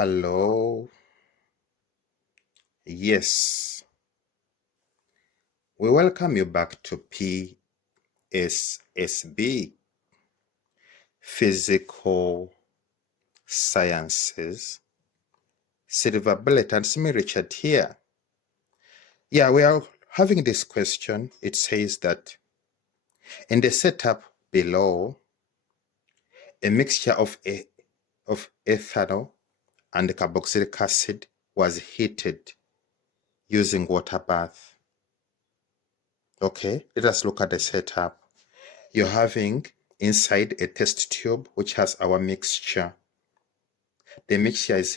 Hello. Yes, we welcome you back to PSSB, Physical Sciences. Silver Bullet and Simi Richard here. Yeah, we are having this question. It says that in the setup below, a mixture of ethanol and carboxylic acid was heated using water bath. Okay, let us look at the setup. You're having inside a test tube which has our mixture. The mixture is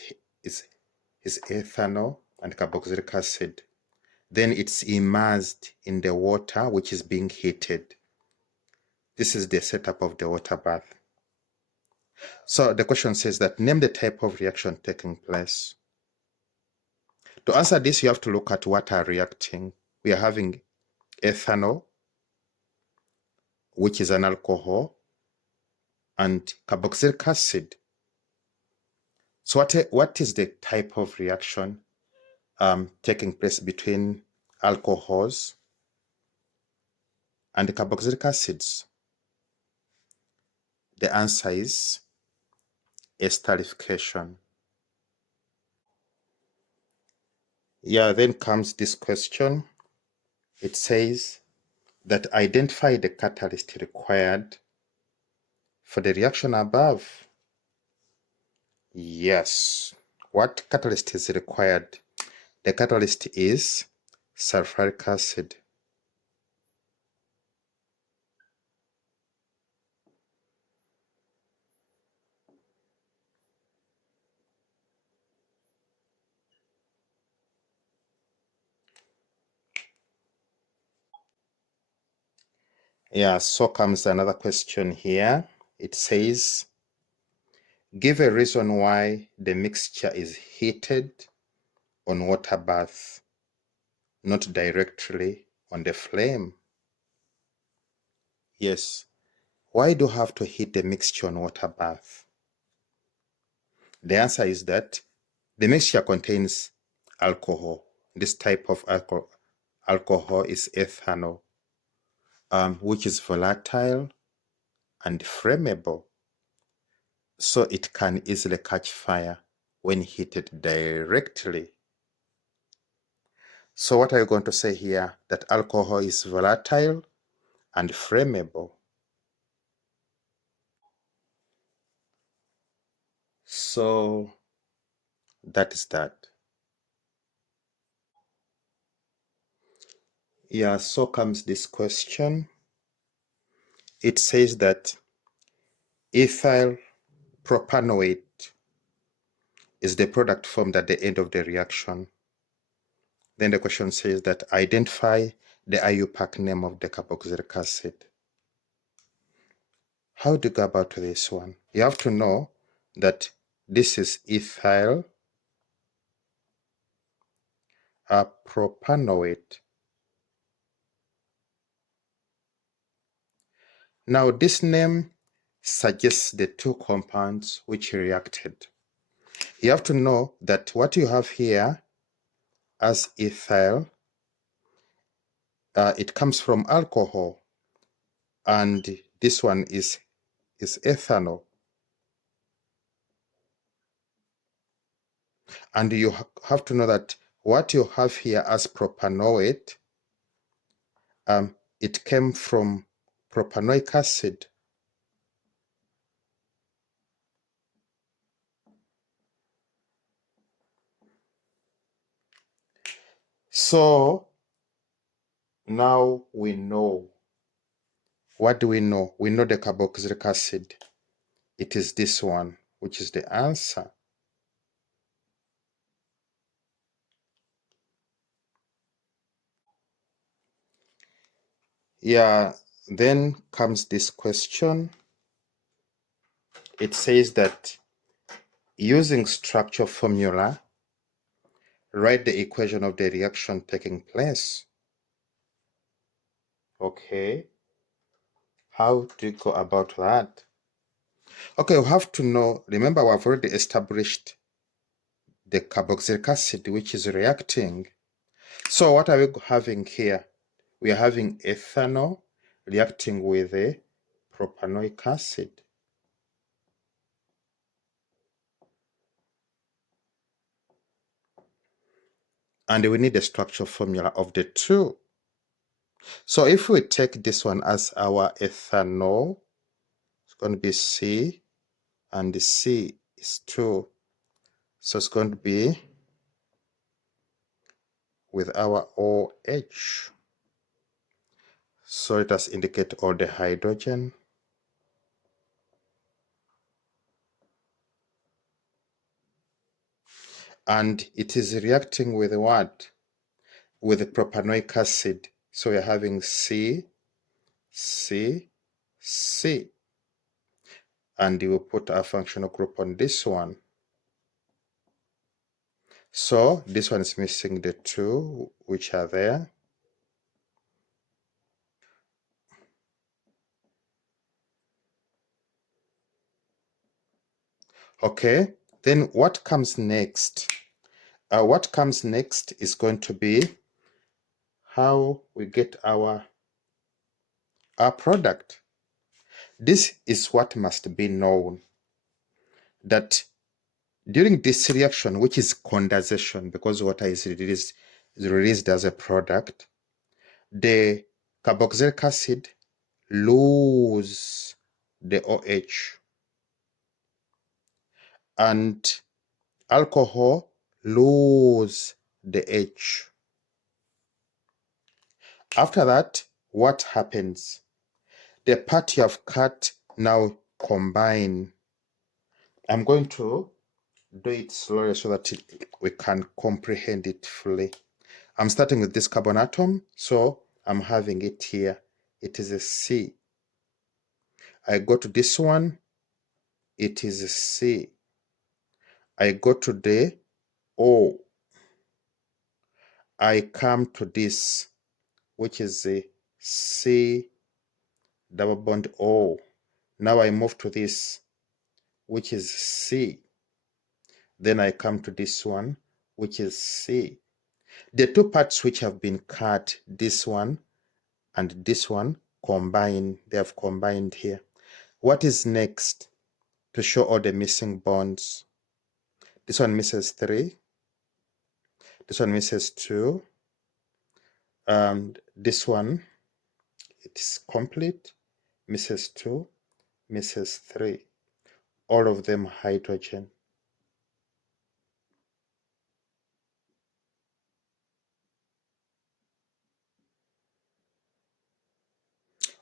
ethanol and carboxylic acid. Then it's immersed in the water which is being heated. This is the setup of the water bath. So the question says that name the type of reaction taking place. To answer this, you have to look at what are reacting. We are having ethanol, which is an alcohol, and carboxylic acid. So what is the type of reaction taking place between alcohols and carboxylic acids? The answer is esterification. Yeah, then comes this question. It says that identify the catalyst required for the reaction above. Yes. What catalyst is required? The catalyst is sulfuric acid. Yeah, so comes another question here. It says, give a reason why the mixture is heated on water bath, not directly on the flame. Yes. Why do you have to heat the mixture on water bath? The answer is that the mixture contains alcohol. This type of alcohol is ethanol, which is volatile and flammable. So it can easily catch fire when heated directly. So what are you going to say here? That alcohol is volatile and flammable. So that is that. Yeah, so comes this question. It says that ethyl propanoate is the product formed at the end of the reaction. Then the question says that identify the IUPAC name of the carboxylic acid. How do you go about this one? You have to know that this is ethyl propanoate. Now this name suggests the two compounds which reacted. You have to know that what you have here as ethyl, it comes from alcohol, and this one is ethanol. And you have to know that what you have here as propanoate, it came from propanoic acid. So now we know. What do we know? We know the carboxylic acid. It is this one, which is the answer. Yeah, then comes this question. It says that using structure formula, write the equation of the reaction taking place. Okay. How do you go about that? Okay, we have to know, remember we've already established the carboxylic acid, which is reacting. So what are we having here? We are having ethanol reacting with a propanoic acid. And we need a structure formula of the two. So if we take this one as our ethanol, it's going to be C, and the C is 2. So it's going to be with our OH. So it has indicate all the hydrogen. And it is reacting with what? With the propanoic acid. So we're having C, C, C. And we will put our functional group on this one. So this one is missing the 2 which are there. Okay, then what comes next? What comes next is going to be how we get our product. This is what must be known, that during this reaction, which is condensation, because water is released as a product, the carboxylic acid lose the OH and alcohol lose the H. After that, what happens? The part you have cut now combine. I'm going to do it slowly so that we can comprehend it fully. I'm starting with this carbon atom, so I'm having it here. It is a C. I go to this one, it is a C. I go to the O. I come to this, which is a C double bond O. Now I move to this, which is C. Then I come to this one, which is C. The two parts which have been cut, this one and this one, combine. They have combined here. What is next to show all the missing bonds? This one misses 3. This one misses 2. And this one, it is complete. Misses 2, misses 3. All of them hydrogen.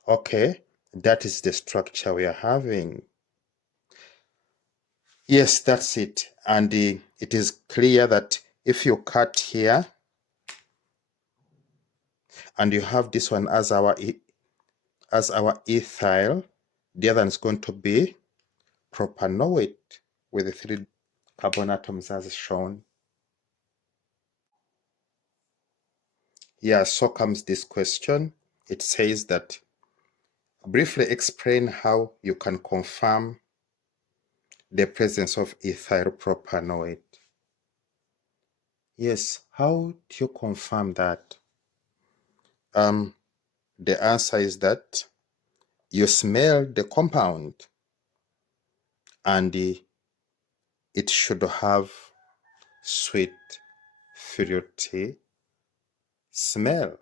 Okay, that is the structure we are having. Yes, that's it. And it is clear that if you cut here and you have this one as our ethyl, the other is going to be propanoate with the 3 carbon atoms as shown. Yeah, so comes this question. It says that briefly explain how you can confirm the presence of ethyl propanoate. Yes, how do you confirm that? The answer is that you smell the compound and it should have sweet, fruity smell.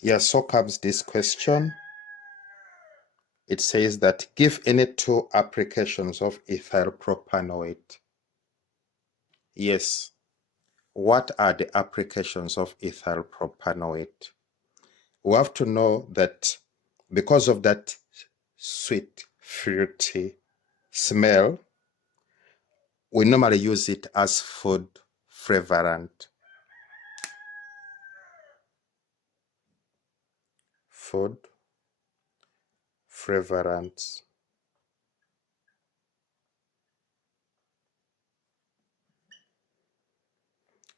Yeah, so comes this question. It says that give any 2 applications of ethyl propanoate. Yes, what are the applications of ethyl propanoate? We have to know that because of that sweet, fruity smell, we normally use it as food flavorant. Food flavorants.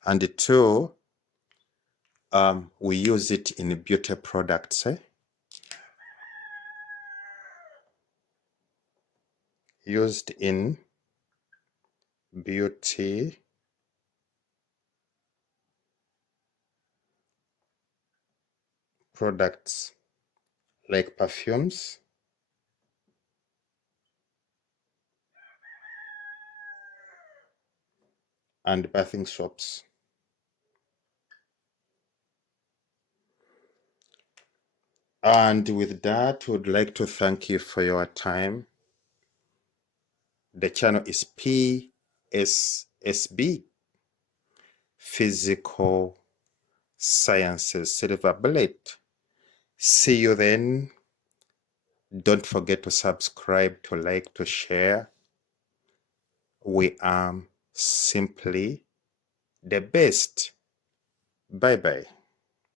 And the 2, we use it in beauty products. Used in beauty products like perfumes, and bathing soaps. And with that, would like to thank you for your time. The channel is PSSB, Physical Sciences Silver Bullet. See you then. Don't forget to subscribe, to like, to share. We are simply the best. Bye bye.